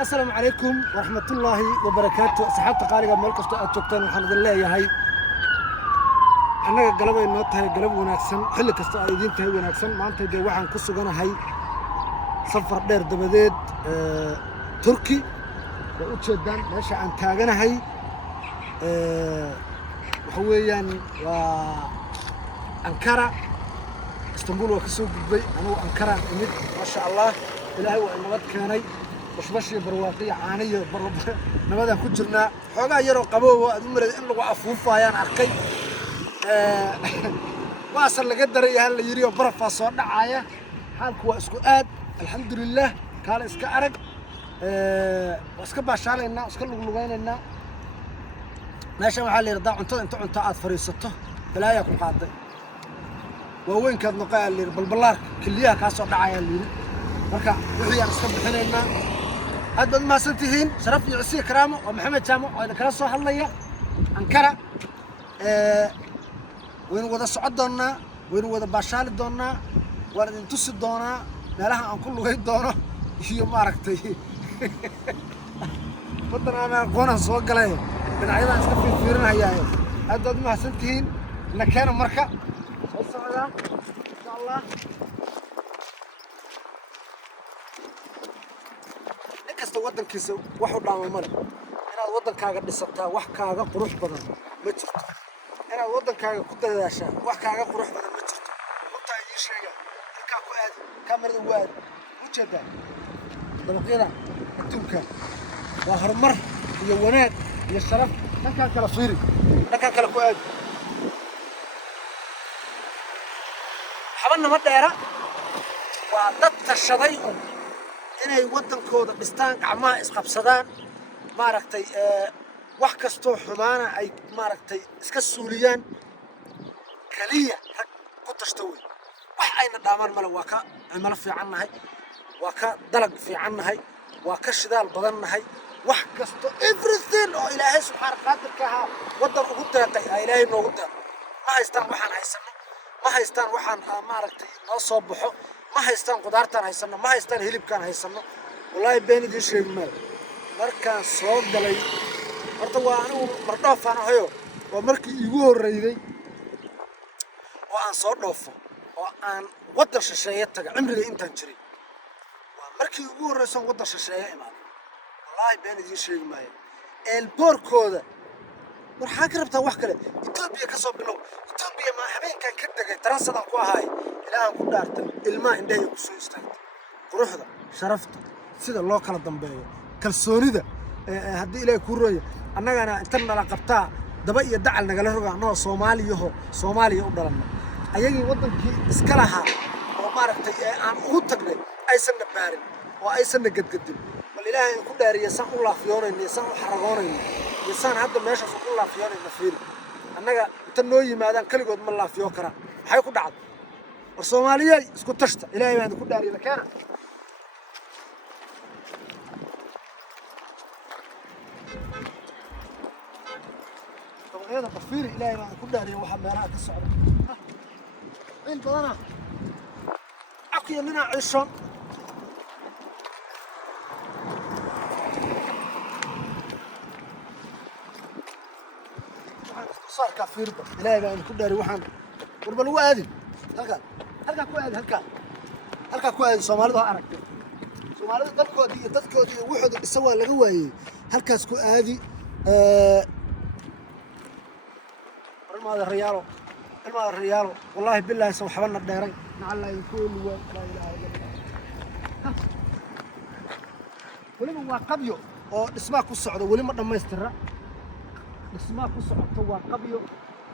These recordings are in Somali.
السلام عليكم ورحمة الله وبركاته. أصحاب تقارير ملك استأجرتنا وحمد الله يا هاي. أنا قلب النوت هاي قلب وناكسن حل كاستأيدين تهي وناكسن ما أنت جوا عن قصة جنا هاي سفر دير دبديد تركي وأتشدن ماشي عن تاجنا هاي وحويا وأنكرة اسطنبول وكسوق بي أنا وأنكرة ما شاء الله إلهي وإنوات كاني وشبشي برواقية عانية نماذا كجرنا حوغا يرو قبوه أدمر إن لغو أفوفا يان أركي واصل لقدر يهال يريو برفا صورنا عايا حالك واسكو آد الحمد لله كان اسكا أرق واسكا باشالينا اسكا لغلغينينا ماشا محالي رضا انتو عاد فريسته بلا يكون قاضي ووين كاد نقايا اللي بالبلار كليها كاسو دعايا اللي marka wixii aan iska bixinayna aad baad ma santihiin sharaf iyo cisi karaamo oo maxamed jaamo oo ila kala soo hadlaya ankara waynu wada socod doonaa waynu wada baashaali doonaa waan idin tusi doonaa meelaha aan ku lugay doono iyo maaragtay wadana qoona soo galay dhinacyada iska fiirinayay aad baad ma santihiin la keeno marka soo socda insha Allah kasta wadankiisa wax u dhaamo male inaad wadankaaga dhisataa wax kaaga qurux badan ma jirto inaad wadankaaga ku dadaashaa wax kaaga qurux badan ma jirto runta ay sheegaa halkaa ku aadi kamarada u aadi ujeedaa dabaqyada adduunka waa horumar iyo wanaag iyo sharaf dhankaan kala fiiri dhankaan kala ku aadi xabanna ma dheera waa dad tashaday inay wadankooda dhistaan gacmaha isqabsadaan maaragtay wax kastoo xumaana ay maaragtay iska suuliyaan kaliya rag ku tashta weyn wax ayna dhaamaan male waa ka cimilo fiican nahay waa ka dalag fiican nahay waa ka shidaal badan nahay wax kasto everything oo ilaahay subxaana qaadirka ahaa wadan ugu deeqay aa ilaahay noogu deeqay ma haystaan waxaan haysano ma haystaan waxaan maaragtay noo soo baxo ما هيستان قدرتان هيسنا ما هيستان هليب كان هيسنا والله بيني دي شيء مال مركان صوب دلي مرتوا أنا مرضاف أنا هيو ومركي يجوه الريدي وأن صور نوفه وأن ودر شيء تجا عمري أنت تجري ومركي يجوه الرسم ودر شيء مال والله بيني دي شيء مال البوركودا مرحاكر بتاع وحكله إثيوبيا كسب بنو إثيوبيا ما حبين كان كده ترى قوة هاي الآن قدرت الماء عنده يقصو يستعد قروح ذا شرفت سيد الله كلا ضمبيه كالسوري ذا هدي إلى كورية أنا انتنا لقبتها دبي يدعى لنا قال رجع نو صومالي يقدرنا أيجي وطن كي إسكالها ومارك عن أوتقنا أي سنة بارد وأي سنة قد والإله يكون داري يسان الله فيورين يسان حرقونين يسان هذا ماشى الله فيورين نفيل أنا تنوي ماذا كل جود من الله فيوكرا حيكون دعد الصومالية اسكت تشتا إلهي ما يكون داري مكانه طب هذا قفير إلهي ما يكون داري وحملها تسعر أنت أنا أقي لنا عشان صار كافير إلهي ما يكون داري وحن قرب الوادي halka ku aad Soomaalidu aragtay Soomaalidu dadkoodii wuxuu isaga laga waayay halkaas ku aadi ilmaada riyaalo wallahi billahi soo xabanna dheeray nacalla ay ku luwa la ilaaha illa waliba waa qabyo oo dhismaha ku socdo wali ma dhameystira dhismaha ku socdo waa qabyo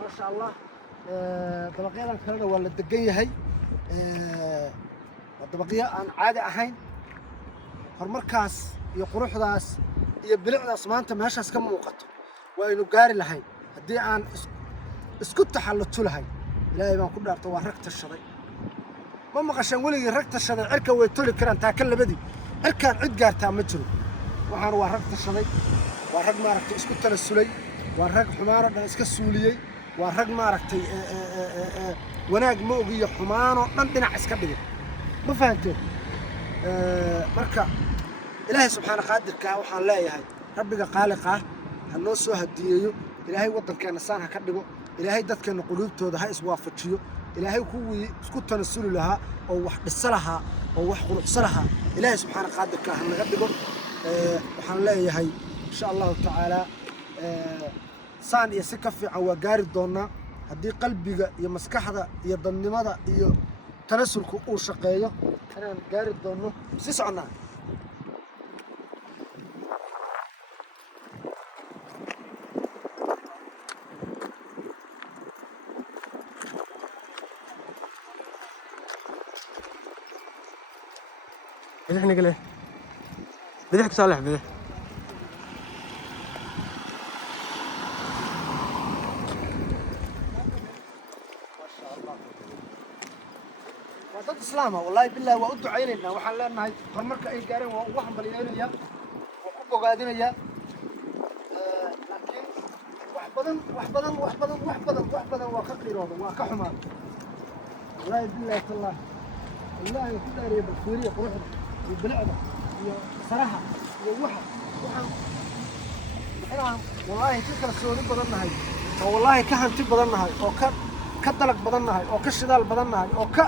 ma sha Allah dabaqyadan kalena waa la degan yahay dabaqyo aan caadi ahayn horumarkaas iyo quruxdaas iyo bilicdaas maanta meeshaas ka muuqato waa inuu gaari lahayn haddii aan isku taxallujo lahayn ilaahay baan ku dhaarto waa rag tashaday ma maqashaan weligii rag tashaday cirka way toli karaan taa ka labadii cirkaan cid gaartaa ma jiro waxaan waa rag tashaday waa rag maaragtay isku tala sulay waa rag xumaano dhan iska suuliyey waa rag maaragtay wanaag ma ogiyo xumaano dhan dhinac iska dhigay ma fahanteen marka ilaahay subxaana qaadirka waxaan leeyahay rabbiga qaaliqa ha noo soo hadiyeeyo ilaahay waddankeena saan ha ka dhigo ilaahay dadkeena quluubtooda ha iswaafajiyo ilaahay kuwii isku tanasuli lahaa oo wax dhisa lahaa oo wax quruxsa lahaa ilaahay subxaana qaadirka ha naga dhigo waxaan leeyahay insha allahu tacaala saan iyo si ka fiican waa gaari doonaa haddii qalbiga iyo maskaxda iyo dadnimada iyo tanasulku uu shaqeeyo inaan gaari doono si soconnaa بدح نقله بدحك صالح بدح dad islaama wallahi billahi waa u ducaynaynaa waxaan leenahay horumarka ay gaareen waa ugu hambalyeynaya waa ku bogaadinaya laakiin wax badan waa ka qiirooda waa ka xumaada wallahi billahi tallaah wallahi ku dhaariya bakteeriya quruxda iyo bilicda iyo saraha iyo waxaan inaan wallahi ka kalsooni badan nahay oo wallahi ka hanti badan nahay oo ka dalag badan nahay oo ka shidaal badan nahay oo ka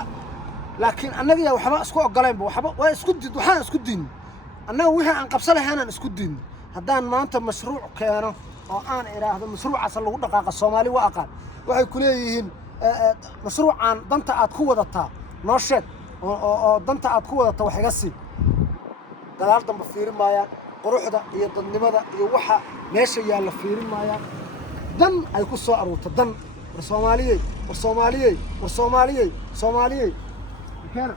laakiin annaga yaa waxba isku ogolaynba waxba waa isku did waxaan isku diin annaga wixii aan qabsan lahaynaan isku diin haddaan maanta mashruuc keeno oo aan idhaahdo mashruucaas lagu dhaqaaqa soomaali waa aqaan waxay ku leeyihiin mashruucaan danta aad ku wadataa noo sheeg oo danta aad ku wadataa wax iga sii gadaal damba fiirin maayaan quruxda iyo dadnimada iyo waxa meesha yaalla fiirin maayaan dan ay ku soo aruurto dan war soomaaliyey war soomaaliyey war soomaaliyey soomaaliyey كان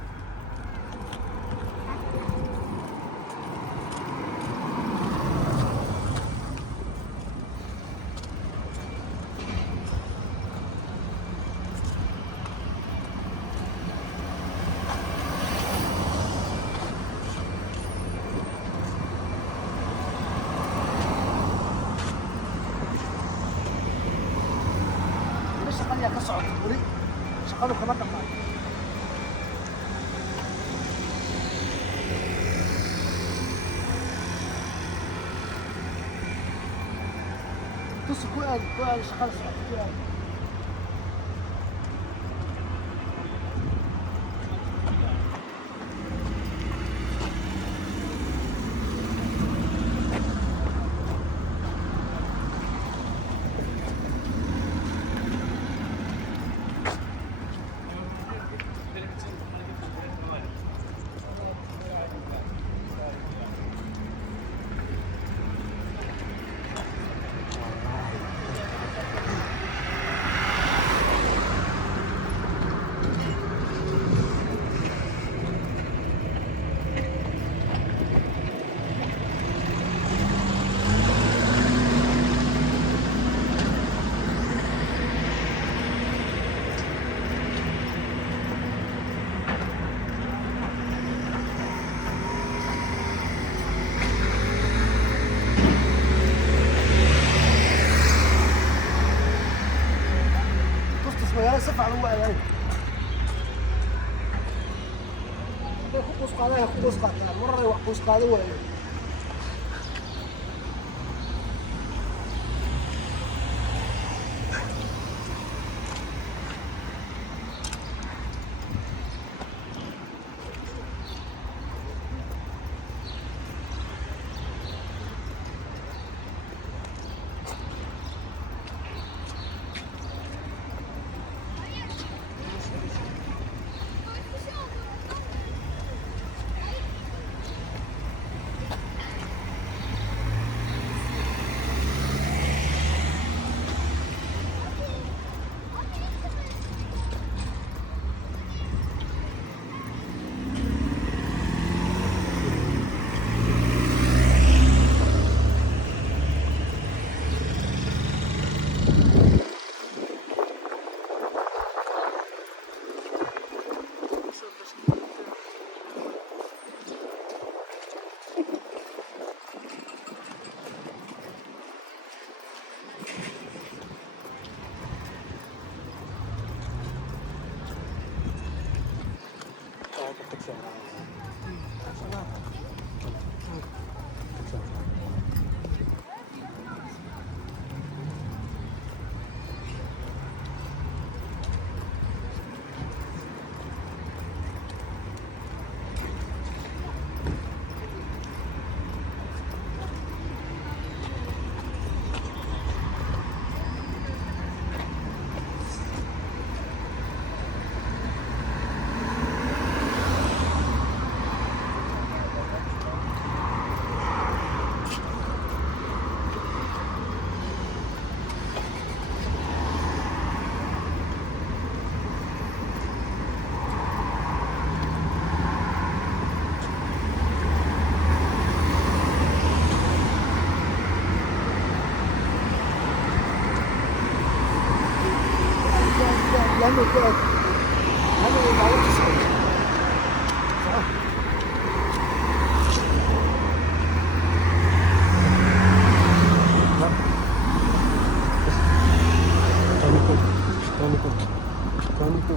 ليش شغال يا كسعود ولي شغاله كمان دقائق كل شغال كل سفع هو يعني قوس قاده قوس قاده مره قوس قاده ولا كده انا ما بعرفش اسوق صراحه. Tonico.